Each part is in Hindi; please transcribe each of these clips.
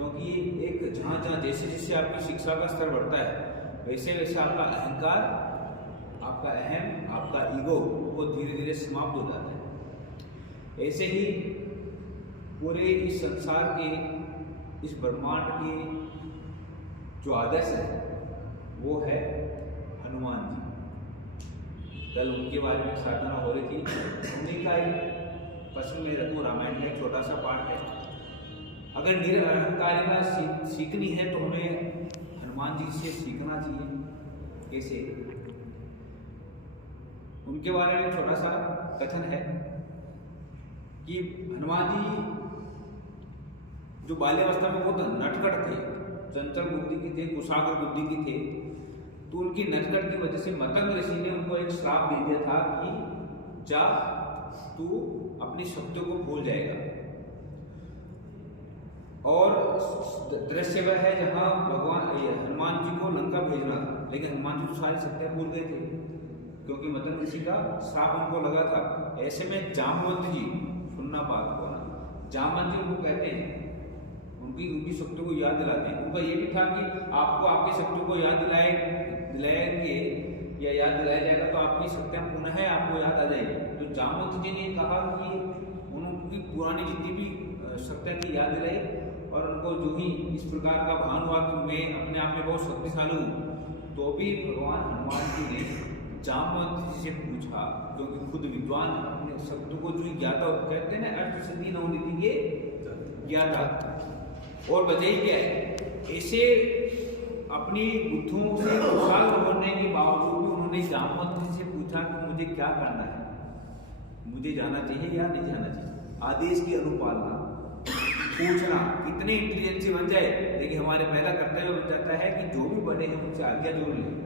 क्योंकि एक जहाँ जहाँ जैसे जैसे आपकी शिक्षा का स्तर बढ़ता है वैसे वैसे आपका अहंकार, आपका अहम, आपका ईगो वो धीरे धीरे समाप्त हो जाता है। ऐसे ही पूरे इस संसार के, इस ब्रह्मांड के जो आदर्श है वो है हनुमान जी। कल उनके बारे में साधना हो रही थी, उन्हीं का एक प्रश्न में रघु रामायण में एक छोटा सा पाठ है। अगर निरअहंकारिता सीखनी है तो हमें हनुमान जी से सीखना चाहिए। कैसे? उनके बारे में छोटा सा कथन है कि हनुमान जी जो बाल्यावस्था में बहुत नटखट थे, चंचल बुद्धि के थे, कुशाग्र बुद्धि के थे, तो उनकी नटखट की वजह से मतंग ऋषि ने उनको एक श्राप दे दिया था कि जा तू अपनी शक्तियों को भूल जाएगा। और दृश्य वह है जहां भगवान हनुमान जी को लंका भेजना था, लेकिन हनुमान जी तो सारी शक्तियां भूल गए थे क्योंकि मतंग ऋषि का श्राप उनको लगा था। ऐसे में जामवंत जी, सुनना बात को ना, जामवंत जी उनको कहते हैं, उनकी शक्तियों को याद दिलाते हैं। उनका ये भी था कि आपको आपकी शक्तियों को याद दिलाएंगे या याद दिलाया जाएगा तो आपकी शक्तियां पुनः आपको याद आ जाएगी। तो जामवंत जी ने कहा कि उनकी पुरानी जितनी भी शक्तियां थी याद दिलाई, और उनको जो ही इस प्रकार का भान हुआ कि मैं अपने आप में बहुत शक्तिशाली हूँ, तो भी भगवान हनुमान जी ने जामवंत जी से पूछा, क्योंकि खुद विद्वान अपने शब्दों को जो ज्ञाता कहते हैं ना, अर्थ सिद्धि नवनीति के ज्ञाता, और बजाई क्या है। ऐसे अपनी बुद्धों से कुशाग्र बनने के बावजूद भी उन्होंने जामवंत जी से पूछा कि मुझे क्या करना है, मुझे जाना चाहिए या नहीं जाना चाहिए। आदेश की अनुपालना, पूछना, कितने इंटेलिजेंसी बन जाए, लेकिन हमारे पहला कर्तव्य बन जाता है कि जो भी बड़े हैं उनसे आज्ञा जरूर लें।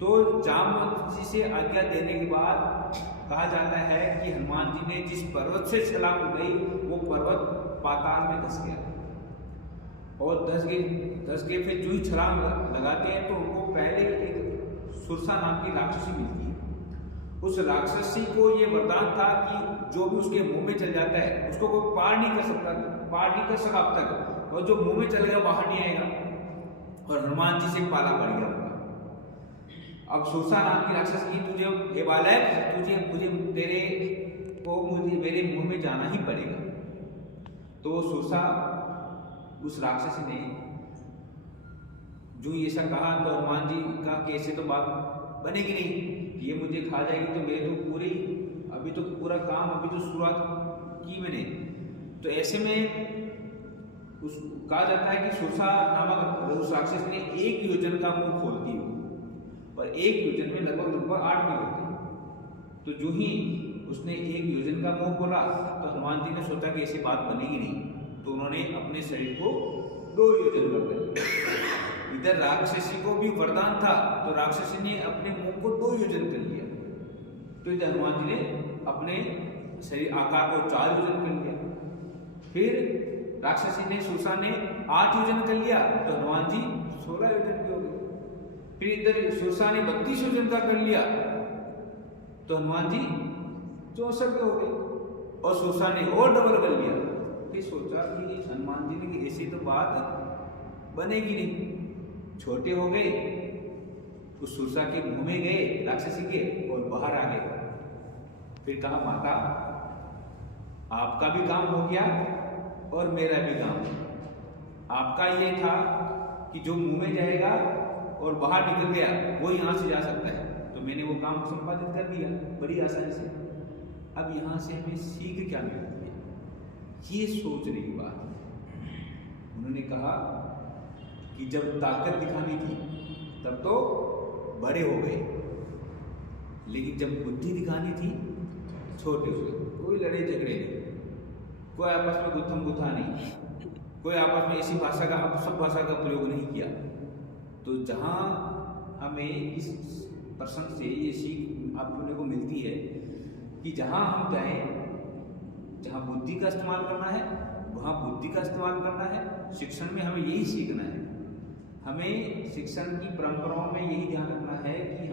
तो जामवंत जी से आज्ञा देने के बाद कहा जाता है कि हनुमान जी ने जिस पर्वत से छलांग लगाई वो पर्वत पाताल में धंस गया, और धंस गए फिर जो ही छलांग लगाते हैं तो उनको पहले एक सुरसा नाम की राक्षसी मिलती है। उस राक्षसी को ये वरदान था कि जो भी उसके मुंह में चल जाता है उसको कोई पार नहीं कर सका अब तक, और जो मुंह में चल गया बाहर नहीं आएगा, और हनुमान जी से पाला पड़ गया। अब सुरसा नाम की राक्षस की, तुझे हे बालक, मुझे मेरे मुंह में जाना ही पड़ेगा। तो वो सुरसा उस राक्षसी ने जो ऐसा कहा तो हनुमान जी का कैसे तो बात बनेगी नहीं, ये मुझे खा जाएगी तो मेरे तो अभी तो पूरा काम अभी तो शुरुआत की मैंने। तो ऐसे में कहा जाता है कि सुरसा नामक उस राक्षस ने एक योजन का मुंह खोल दिया, और एक योजन में लगभग 8 भी होते हैं। तो जो ही उसने एक योजन का मुंह खोला तो हनुमान जी ने सोचा कि ऐसी बात बनेगी नहीं, तो उन्होंने अपने शरीर को 2 योजन कर दिया। इधर राक्षसी को भी वरदान था, तो राक्षसी ने अपने मुंह को 2 योजन कर लिया, तो इधर हनुमान जी ने अपने शरीर आकार को 4 योजन कर लिया। फिर राक्षसी ने, सुरसा ने 8 योजन कर लिया, तो हनुमान जी 16 योजन के हो गए। फिर इधर सुरसा ने 32 योजन का कर लिया, तो हनुमान जी 64 के हो गए, और सुरसा ने और डबल कर लिया। फिर सोचा कि हनुमान जी ने कि ऐसी तो बात बनेगी नहीं, छोटे हो गए, उस सुरसा के मुंह में गए राक्षसी के और बाहर आ गए। फिर कहा, माता आपका भी काम हो गया और मेरा भी काम। आपका ये था कि जो मुंह में जाएगा और बाहर निकल गया वो यहाँ से जा सकता है, तो मैंने वो काम संपादित कर दिया बड़ी आसानी से। अब यहाँ से हमें सीख क्या मिलती है, ये सोचने की बात है। उन्होंने कहा कि जब ताकत दिखानी थी तब तो बड़े हो गए, लेकिन जब बुद्धि दिखानी थी छोटे हो गए। कोई लड़े झगड़े नहीं, कोई आपस में गुत्थम गुत्था नहीं, कोई आपस में ऐसी भाषा का अपशब्द भाषा का प्रयोग नहीं किया। तो जहाँ हमें इस प्रसंग से ये सीख अपने को मिलती है कि जहाँ हम जाएं, जहाँ बुद्धि का इस्तेमाल करना है वहाँ बुद्धि का इस्तेमाल करना है। शिक्षण में हमें यही सीखना है। हमें शिक्षण की परंपराओं में यही ध्यान रखना है कि